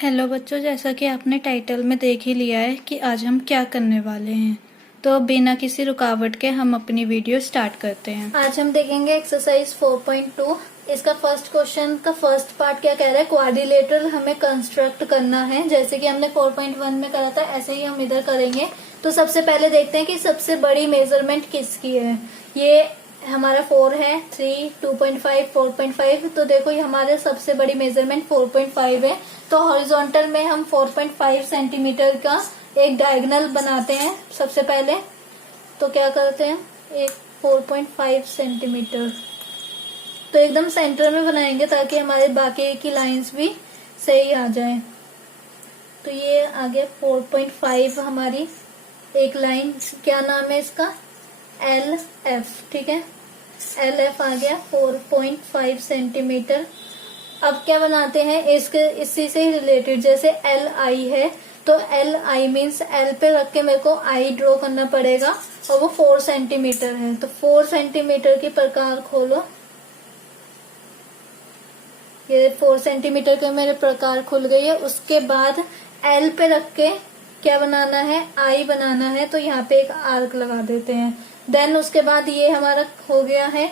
Hello बच्चों, जैसा कि आपने टाइटल में देख ही लिया है कि आज हम क्या करने वाले हैं। तो बिना किसी रुकावट के हम अपनी वीडियो स्टार्ट करते हैं। आज हम देखेंगे एक्सरसाइज 4.2। इसका फर्स्ट क्वेश्चन का फर्स्ट पार्ट क्या कह रहा है, क्वाड्रिलेटरल हमें कंस्ट्रक्ट करना है। जैसे कि हमने 4.1 में करा था ऐसे ही हम इधर करेंगे। तो सबसे पहले देखते हैं कि सबसे बड़ी मेजरमेंट किसकी है। ये हमारा 4 है, 3, 2.5, 4.5। तो देखो ये हमारे सबसे बड़ी मेजरमेंट 4.5 है। तो हॉरिजॉन्टल में हम 4.5 सेंटीमीटर का एक डायगोनल बनाते हैं। सबसे पहले तो क्या करते हैं, एक 4.5 सेंटीमीटर तो एकदम सेंटर में बनाएंगे ताकि हमारे बाकी की लाइंस भी सही आ जाए। तो ये आ गया 4.5 हमारी एक लाइन। क्या नाम है इसका, LF। ठीक है, LF आ गया 4.5 सेंटीमीटर। अब क्या बनाते हैं इसी से रिलेटेड, जैसे LI है तो LI मीन्स L पे रख के मेरे को I ड्रॉ करना पड़ेगा और वो 4 सेंटीमीटर है। तो 4 सेंटीमीटर की प्रकार खोलो। ये 4 सेंटीमीटर के मेरे प्रकार खुल गई है। उसके बाद L पे रख के क्या बनाना है, I बनाना है। तो यहाँ पे एक आर्क लगा देते हैं। देन उसके बाद ये हमारा हो गया है।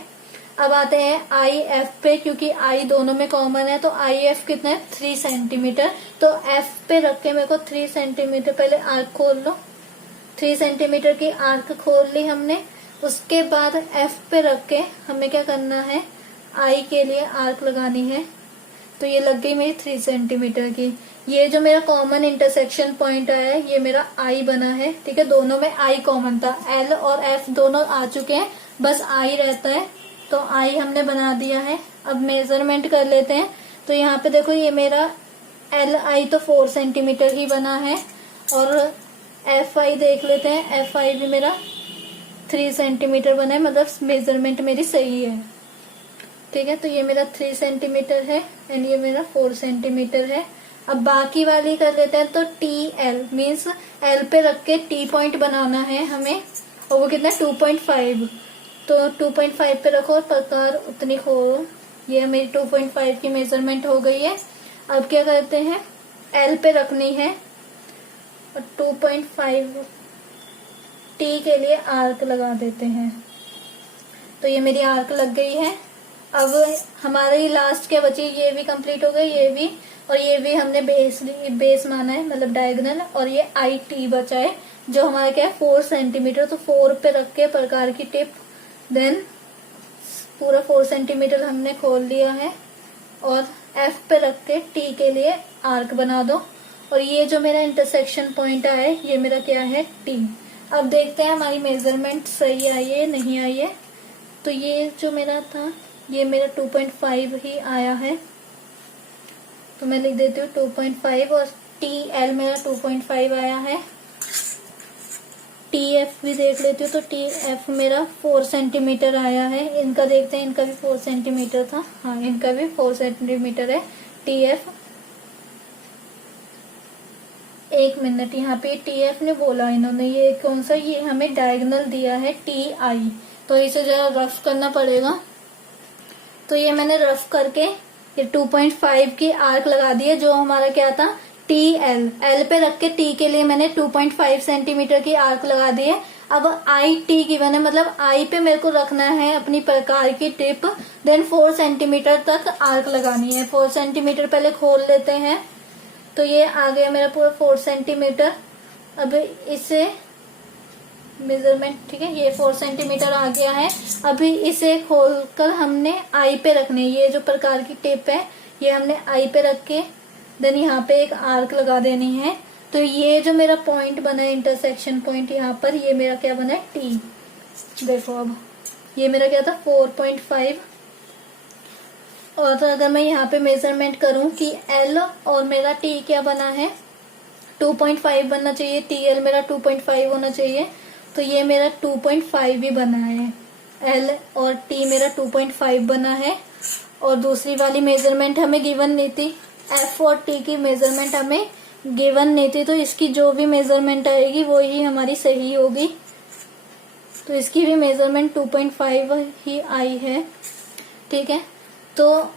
अब आते हैं IF पे, क्योंकि I दोनों में कॉमन है। तो IF कितना है, 3 सेंटीमीटर। तो F पे रख के मेरे को 3 सेंटीमीटर पहले आर्क खोल लो। 3 सेंटीमीटर की आर्क खोल ली हमने। उसके बाद F पे रख के हमें क्या करना है, I के लिए आर्क लगानी है। तो ये लग गई मेरी 3 सेंटीमीटर की। ये जो मेरा कॉमन इंटरसेक्शन पॉइंट आया है ये मेरा I बना है। ठीक है, दोनों में I कॉमन था। L और F दोनों आ चुके हैं, बस I रहता है। तो I हमने बना दिया है। अब मेजरमेंट कर लेते हैं। तो यहाँ पे देखो ये मेरा LI तो 4 सेंटीमीटर ही बना है और FI देख लेते हैं। FI भी मेरा 3 सेंटीमीटर बना है, मतलब मेजरमेंट मेरी सही है। ठीक है, तो ये मेरा 3 सेंटीमीटर है एंड ये मेरा 4 सेंटीमीटर है। अब बाकी वाली कर लेते हैं। तो TL मीन्स L पे रख के T पॉइंट बनाना है हमें, और वो कितना 2.5। तो 2.5 पे रखो और प्रकार उतनी खोलो। ये मेरी 2.5 की मेजरमेंट हो गई है। अब क्या करते हैं, L पे रखनी है और 2.5 T के लिए आर्क लगा देते हैं। तो ये मेरी आर्क लग गई है। अब हमारी लास्ट क्या बची, ये भी कंप्लीट हो गई, ये भी, और ये भी हमने बेस माना है, मतलब डायगोनल। और ये IT बचा है जो हमारा क्या है 4 सेंटीमीटर। तो 4 पे रख के प्रकार की टिप, देन पूरा 4 सेंटीमीटर हमने खोल लिया है और F पे रख के T के लिए आर्क बना दो। और ये जो मेरा इंटरसेक्शन पॉइंट आया है ये मेरा क्या है, T। अब देखते हैं हमारी मेजरमेंट सही आई है नहीं आई है। तो ये जो मेरा था ये मेरा 2.5 ही आया है। तो मैं लिख देती हूँ 2.5 और TL मेरा 2.5 आया है। TF भी देख लेती हूँ। तो TF मेरा 4 सेंटीमीटर आया है। इनका देखते हैं, इनका भी 4 सेंटीमीटर था। हाँ, इनका भी 4 सेंटीमीटर है TF। एक मिनट, यहाँ पे TF ने बोला इन्होंने, ये कौन सा, ये हमें डायगोनल दिया है TI। तो इसे जरा रफ करना पड़ेगा। तो ये मैंने रफ करके ये 2.5 की आर्क लगा दी है, जो हमारा क्या था TL। L पे रख के T के लिए मैंने 2.5 सेंटीमीटर की आर्क लगा दी है। अब IT की मैंने, मतलब I पे मेरे को रखना है अपनी प्रकार की टिप। देन 4 सेंटीमीटर तक आर्क लगानी है। 4 सेंटीमीटर पहले खोल लेते हैं। तो ये आ गया मेरा पूरा 4 सेंटीमीटर। अब इसे मेजरमेंट, ठीक है, ये 4 सेंटीमीटर आ गया है। अभी इसे खोलकर हमने I पे रखने, ये जो प्रकार की टिप है ये हमने I पे रख के देन यहाँ पे एक आर्क लगा देनी है। तो ये जो मेरा पॉइंट बना है, इंटरसेक्शन पॉइंट, यहाँ पर ये मेरा क्या बना है, T। देखो अब ये मेरा क्या था 4.5। और अगर मैं यहाँ पे मेजरमेंट करूं कि L और मेरा T क्या बना है, 2.5 बनना चाहिए। TL मेरा 2.5 होना चाहिए। तो ये मेरा 2.5 भी बना है। L और T मेरा 2.5 बना है। और दूसरी वाली मेजरमेंट हमें गिवन नहीं थी, F और T की मेजरमेंट हमें गिवन नहीं थी। तो इसकी जो भी मेजरमेंट आएगी वो ही हमारी सही होगी। तो इसकी भी मेजरमेंट 2.5 ही आई है। ठीक है, तो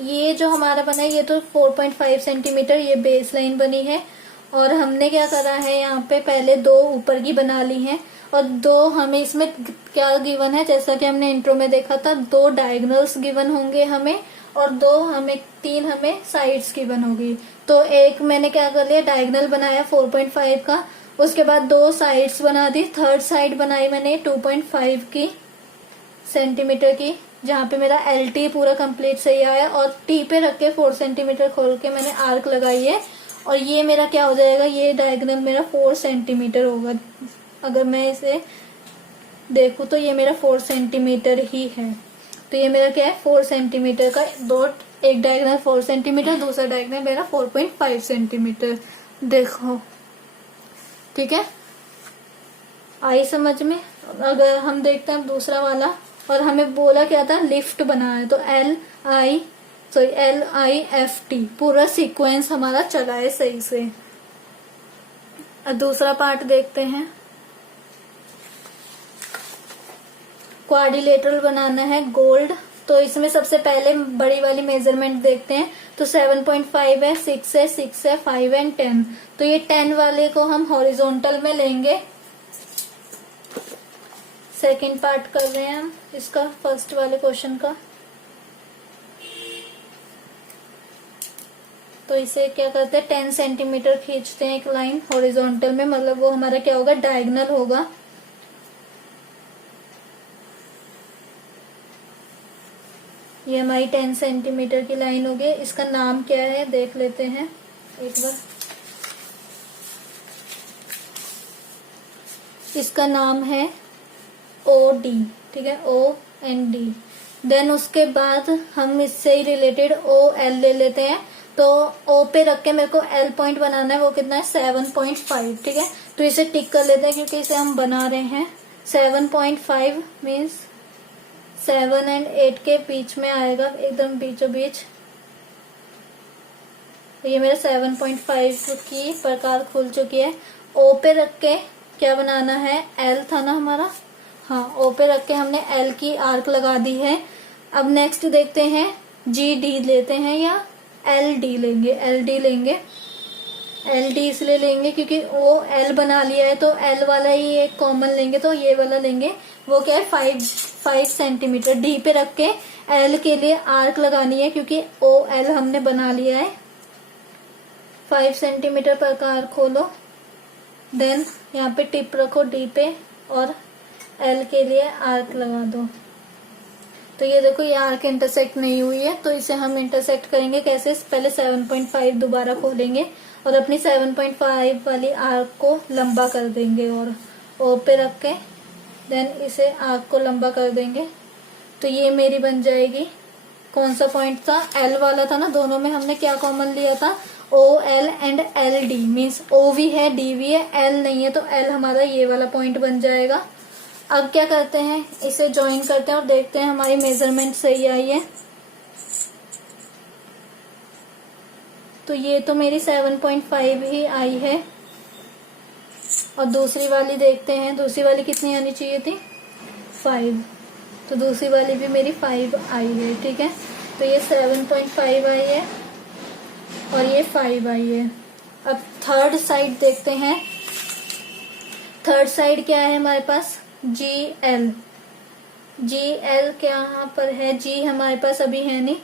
ये जो हमारा बना है ये तो 4.5 सेंटीमीटर ये बेस लाइन बनी है। और हमने क्या करा है, यहाँ पे पहले 2 ऊपर की बना ली हैं और 2 हमें इसमें क्या गिवन है, जैसा कि हमने इंट्रो में देखा था, 2 डायगोनल्स गिवन होंगे हमें और 3 हमें साइड्स गिवन होगी। तो एक मैंने क्या कर लिया, डायगोनल बनाया 4.5 का, उसके बाद 2 साइड्स बना दी। थर्ड साइड बनाई मैंने 2.5 की सेंटीमीटर की, जहाँ पे मेरा LT पूरा कंप्लीट सही आया और T पे रख के 4 सेंटीमीटर खोल के मैंने आर्क लगाई है। और ये मेरा क्या हो जाएगा, ये डायगोनल मेरा 4 सेंटीमीटर होगा। अगर मैं इसे देखूं तो ये मेरा 4 सेंटीमीटर ही है। तो ये मेरा क्या है, 4 सेंटीमीटर का डॉट, एक डायगोनल 4 सेंटीमीटर, दूसरा डायगोनल मेरा 4.5 सेंटीमीटर। देखो ठीक है, आई समझ में। अगर हम देखते हैं दूसरा वाला, और हमें बोला क्या था, लिफ्ट बना है, तो LIFT पूरा सीक्वेंस हमारा चला है सही से। और दूसरा पार्ट देखते हैं, क्वाड्रिलेटरल बनाना है गोल्ड। तो इसमें सबसे पहले बड़ी वाली मेजरमेंट देखते हैं। तो 7.5 है, 6 है, 6 है, 5 एंड 10। तो ये 10 वाले को हम हॉरिजॉन्टल में लेंगे। सेकंड पार्ट कर रहे हैं हम इसका, फर्स्ट वाले क्वेश्चन का। तो इसे क्या करते हैं, 10 सेंटीमीटर खींचते हैं एक लाइन हॉरिजॉन्टल में, मतलब वो हमारा क्या होगा, डायगोनल होगा। ये हमारी 10 सेंटीमीटर की लाइन होगी। इसका नाम क्या है देख लेते हैं एक बार। इसका नाम है OD, ठीक है, OND। देन उसके बाद हम इससे ही रिलेटेड OL ले लेते हैं। तो O पे रख के मेरे को L पॉइंट बनाना है, वो कितना है, 7.5, ठीक है। तो इसे टिक कर लेते हैं क्योंकि इसे हम बना रहे हैं। 7.5 मीन्स 7 एंड 8 के बीच में आएगा, एकदम बीचों बीच। तो ये मेरा 7.5 की प्रकार खुल चुकी है। O पे रख के क्या बनाना है, L था ना हमारा, हाँ, O पे रख के हमने L की आर्क लगा दी है। अब नेक्स्ट देखते हैं, GD लेते हैं या LD लेंगे, LD लेंगे। LD इसलिए लेंगे क्योंकि वो L बना लिया है, तो L वाला ही एक कॉमन लेंगे, तो ये वाला लेंगे। वो क्या है, 5 सेंटीमीटर। D पे रख के L के लिए आर्क लगानी है क्योंकि OL हमने बना लिया है। 5 सेंटीमीटर पर आर्क खोलो, देन यहाँ पे टिप रखो D पे और L के लिए आर्क लगा दो। तो ये देखो, ये आर्क इंटरसेक्ट नहीं हुई है, तो इसे हम इंटरसेक्ट करेंगे कैसे, पहले 7.5 दोबारा खोलेंगे और अपनी 7.5 वाली आर्क को लंबा कर देंगे और O पे रख के देन इसे आर्क को लंबा कर देंगे। तो ये मेरी बन जाएगी, कौन सा पॉइंट था, L वाला था ना, दोनों में हमने क्या कॉमन लिया था, OL and LD। Means O भी है, D भी है, L नहीं है, तो L हमारा ये वाला पॉइंट बन जाएगा। अब क्या करते हैं, इसे ज्वाइन करते हैं और देखते हैं हमारी मेजरमेंट सही आई है। तो ये तो मेरी 7.5 ही आई है। और दूसरी वाली देखते हैं, दूसरी वाली कितनी आनी चाहिए थी, 5। तो दूसरी वाली भी मेरी 5 आई है, ठीक है। तो ये 7.5 आई है और ये 5 आई है। अब थर्ड साइड देखते हैं। थर्ड साइड क्या है हमारे पास, GL। GL क्या यहाँ पर है, G हमारे पास अभी है नहीं,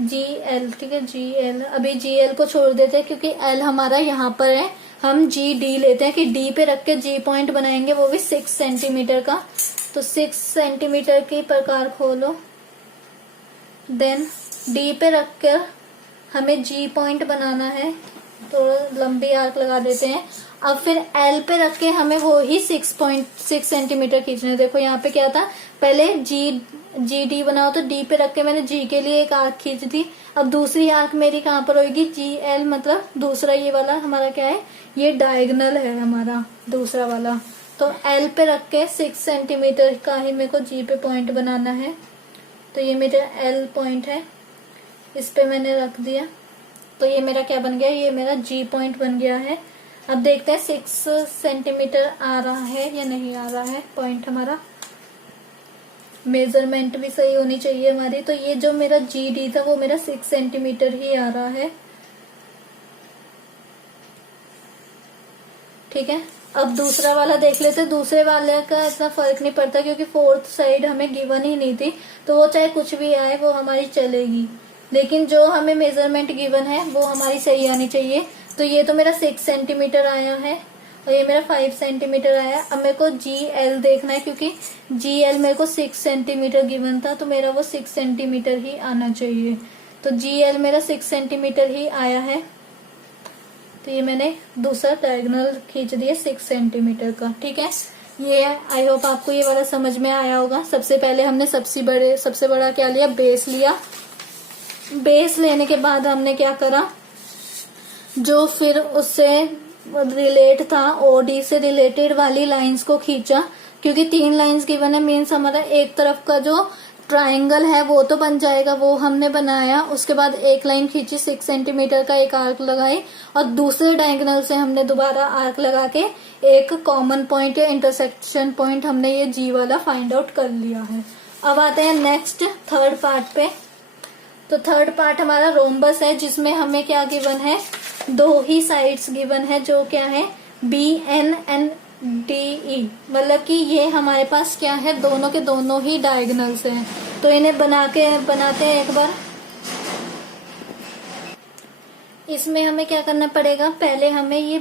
GL, ठीक है, GL। अभी GL को छोड़ देते हैं क्योंकि L हमारा यहाँ पर है। हम GD लेते हैं कि D पे रख के G पॉइंट बनाएंगे, वो भी 6 सेंटीमीटर का। तो 6 सेंटीमीटर की प्रकार खोलो, देन D पे रख कर हमें G पॉइंट बनाना है, तो लंबी आर्क लगा देते हैं। अब फिर L पे रख के हमें वो ही 6.6 सेंटीमीटर खींचना है। देखो यहाँ पे क्या था, पहले GD बनाओ, तो D पे रख के मैंने G के लिए एक आर्क खींच दी। अब दूसरी आर्क मेरी कहाँ पर होगी, GL, मतलब दूसरा ये वाला हमारा क्या है, ये डायगोनल है हमारा दूसरा वाला। तो L पे रख के 6 सेंटीमीटर का ही मेरे को G पे पॉइंट बनाना है। तो ये मेरा L पॉइंट है, इस पे मैंने रख दिया। तो ये मेरा क्या बन गया, ये मेरा G पॉइंट बन गया है। अब देखते हैं 6 सेंटीमीटर आ रहा है या नहीं आ रहा है पॉइंट हमारा। मेजरमेंट भी सही होनी चाहिए हमारी। तो ये जो मेरा GD था वो मेरा 6 सेंटीमीटर ही आ रहा है। ठीक है, अब दूसरा वाला देख लेते। दूसरे वाले का इतना फर्क नहीं पड़ता क्योंकि फोर्थ साइड हमें गिवन ही नहीं थी, तो वो चाहे कुछ भी आए वो हमारी चलेगी, लेकिन जो हमें मेजरमेंट गिवन है वो हमारी सही आनी चाहिए। तो ये तो मेरा 6 सेंटीमीटर आया है और ये मेरा 5 सेंटीमीटर आया। अब मेरे को GL देखना है क्योंकि GL मेरे को 6 सेंटीमीटर गिवन था, तो मेरा वो 6 सेंटीमीटर ही आना चाहिए। तो GL मेरा 6 सेंटीमीटर ही आया है। तो ये मैंने दूसरा डायगोनल खींच दिया 6 सेंटीमीटर का। ठीक है, ये आई होप आपको ये वाला समझ में आया होगा। सबसे पहले हमने सबसे बड़ा क्या लिया, बेस लिया। बेस लेने के बाद हमने क्या करा, जो फिर उससे रिलेट था OD से रिलेटेड वाली लाइंस को खींचा, क्योंकि 3 लाइंस गिवन है। मीन्स हमारा एक तरफ का जो ट्रायंगल है वो तो बन जाएगा, वो हमने बनाया। उसके बाद एक लाइन खींची, 6 सेंटीमीटर का एक आर्क लगाई और दूसरे डायगोनल से हमने दोबारा आर्क लगा के एक कॉमन पॉइंट या इंटरसेक्शन पॉइंट हमने ये G वाला फाइंड आउट कर लिया है। अब आते हैं नेक्स्ट थर्ड पार्ट पे। तो थर्ड पार्ट हमारा रोम्बस है, जिसमें हमें क्या गिवन है, 2 ही साइड्स गिवन है, जो क्या है BN एंड DE। मतलब कि ये हमारे पास क्या है, दोनों के दोनों ही डायगोनल्स हैं। तो इन्हें बनाते हैं एक बार। इसमें हमें क्या करना पड़ेगा, पहले हमें ये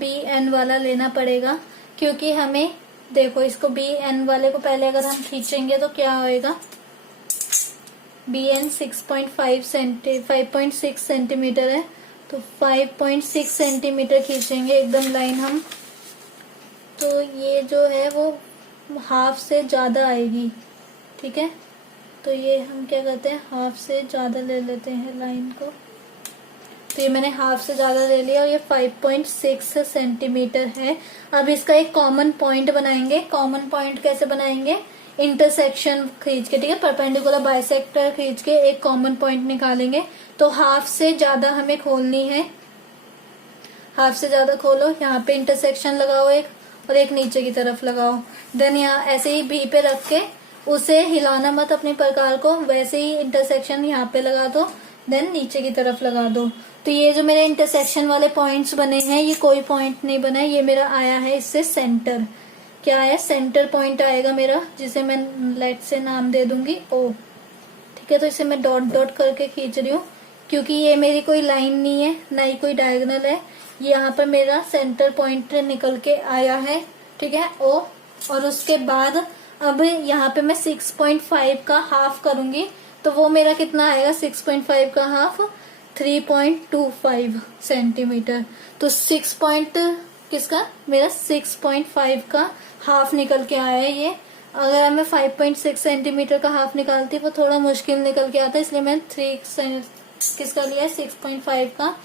BN वाला लेना पड़ेगा, क्योंकि हमें देखो इसको BN वाले को पहले अगर हम खींचेंगे तो क्या होएगा, BN 5.6 सेंटीमीटर है, तो 5.6 सेंटीमीटर खींचेंगे एकदम लाइन हम। तो ये जो है वो हाफ से ज्यादा आएगी। ठीक है, तो ये हम क्या करते हैं, हाफ से ज्यादा ले लेते हैं लाइन को। तो ये मैंने हाफ से ज्यादा ले लिया और ये 5.6 सेंटीमीटर है। अब इसका एक कॉमन पॉइंट बनाएंगे। कॉमन पॉइंट कैसे बनाएंगे, इंटरसेक्शन खींच के, ठीक है, परपेंडिकुलर बाइसेक्टर खींच के एक कॉमन पॉइंट निकालेंगे। तो हाफ से ज्यादा हमें खोलनी है, हाफ से ज्यादा खोलो, यहाँ पे इंटरसेक्शन लगाओ एक, और एक नीचे की तरफ लगाओ। देन यहाँ ऐसे ही B पे रख के उसे हिलाना मत अपने प्रकार को, वैसे ही इंटरसेक्शन यहाँ पे लगा दो, देन नीचे की तरफ लगा दो। तो ये जो मेरे इंटरसेक्शन वाले पॉइंट्स बने हैं, ये कोई पॉइंट नहीं बना है, ये मेरा आया है इससे सेंटर। क्या है, सेंटर पॉइंट आएगा मेरा, जिसे मैं लेट से नाम दे दूंगी O। ठीक है, तो इसे मैं डॉट डॉट करके खींच रही हूँ, क्योंकि ये मेरी कोई लाइन नहीं है, ना ही कोई डायगोनल है। यहाँ पर मेरा सेंटर पॉइंट निकल के आया है। ठीक है, O। और उसके बाद अब यहाँ पे मैं 6.5 का हाफ करूंगी, तो वो मेरा कितना आएगा, 6.5 का हाफ 3.25 सेंटीमीटर। तो 6.5 का हाफ निकल के आया है ये। अगर मैं 5.6 सेंटीमीटर का हाफ निकालती वो थोड़ा मुश्किल निकल के आता, इसलिए मैं 3 लिया है, 6.5 का।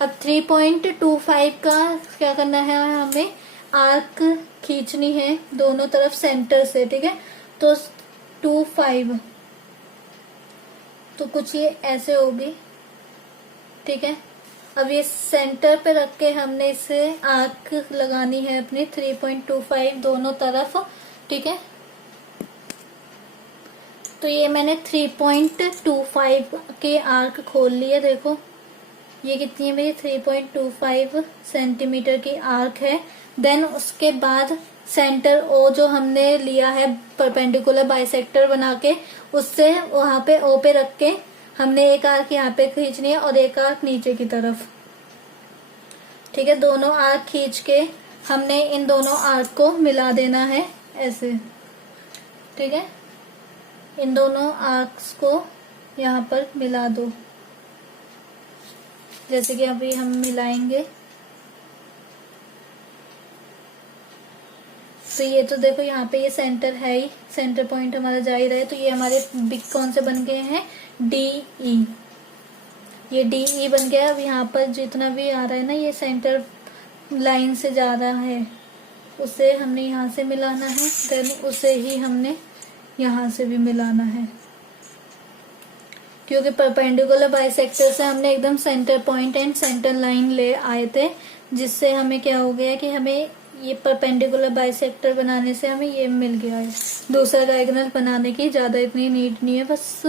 अब 3.25 का क्या करना है, हमें आर्क खींचनी है दोनों तरफ सेंटर से। ठीक है, तो 25 तो कुछ ये ऐसे होगी। ठीक है, अब ये सेंटर पे रख के हमने इसे आर्क लगानी है अपनी 3.25 दोनों तरफ। ठीक है, तो ये मैंने 3.25 के आर्क खोल लिए। देखो ये कितनी है मेरी, 3.25 सेंटीमीटर की आर्क है। देन उसके बाद सेंटर O जो हमने लिया है परपेंडिकुलर बाइसेक्टर बना के, उससे वहां पे O पे रख के हमने एक आर्क यहाँ पे खींचनी है और एक आर्क नीचे की तरफ। ठीक है, दोनों आर्क खींच के हमने इन दोनों आर्क को मिला देना है ऐसे। ठीक है, इन दोनों आर्क्स को यहाँ पर मिला दो, जैसे कि अभी हम मिलाएंगे। तो ये तो देखो यहाँ पे ये सेंटर है ही, सेंटर पॉइंट हमारा जा ही रहा है। तो ये हमारे बिग कौन से बन गए हैं, DE। ये DE बन गया। अब यहाँ पर जितना भी आ रहा है ना, ये सेंटर लाइन से जा रहा है, उसे हमने यहाँ से मिलाना है, देन उसे ही हमने यहाँ से भी मिलाना है, क्योंकि परपेंडिकुलर बाइसेक्टर से हमने एकदम centre point and centre line ले आए थे, जिससे हमें क्या हो गया कि हमें ये परपेंडिकुलर बाइसेक्टर बनाने से हमें ये मिल गया है। दूसरा डायगोनल बनाने की ज्यादा इतनी नीड नहीं है, बस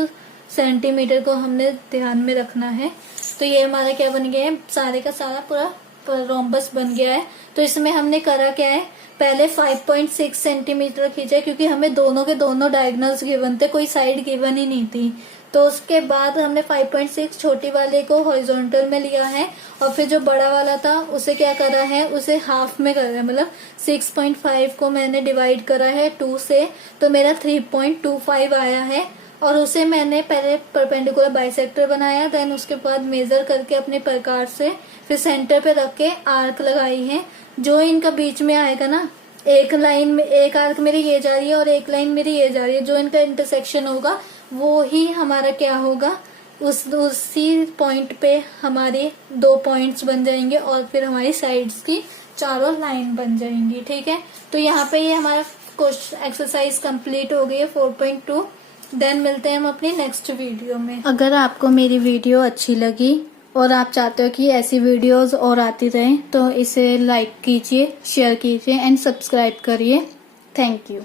सेंटीमीटर को हमने ध्यान में रखना है। तो ये हमारा क्या बन गया है, सारे का सारा पूरा रोम्बस बन गया है। तो इसमें हमने करा क्या है, पहले 5.6 सेंटीमीटर खींचा क्योंकि हमें दोनों के दोनों डायगोनल्स गिवन थे, कोई साइड गिवन ही नहीं थी। तो उसके बाद हमने 5.6 छोटी वाले को हॉरिजॉन्टल में लिया है और फिर जो बड़ा वाला था उसे क्या करा है, उसे हाफ में करा है, मतलब 6.5 को मैंने डिवाइड करा है 2 से, तो मेरा 3.25 आया है। और उसे मैंने पहले परपेंडिकुलर बाइसेक्टर बनाया, देन उसके बाद मेजर करके अपने प्रकार से फिर सेंटर पे रख के आर्क लगाई है। जो इनका बीच में आएगा ना, एक लाइन में एक आर्क मेरी ये जा रही है और एक लाइन मेरी ये जा रही है, जो इनका इंटरसेक्शन होगा वो ही हमारा क्या होगा, उसी पॉइंट पे हमारे 2 पॉइंट्स बन जाएंगे और फिर हमारी साइड्स की चारों लाइन बन जाएंगी। ठीक है, तो यहाँ पे ये हमारा क्वेश्चन एक्सरसाइज कंप्लीट हो गई है 4.2। देन मिलते हैं हम अपनी नेक्स्ट वीडियो में। अगर आपको मेरी वीडियो अच्छी लगी और आप चाहते हो कि ऐसी वीडियोस और आती रहें तो इसे लाइक कीजिए, शेयर कीजिए एंड सब्सक्राइब करिए। Thank you.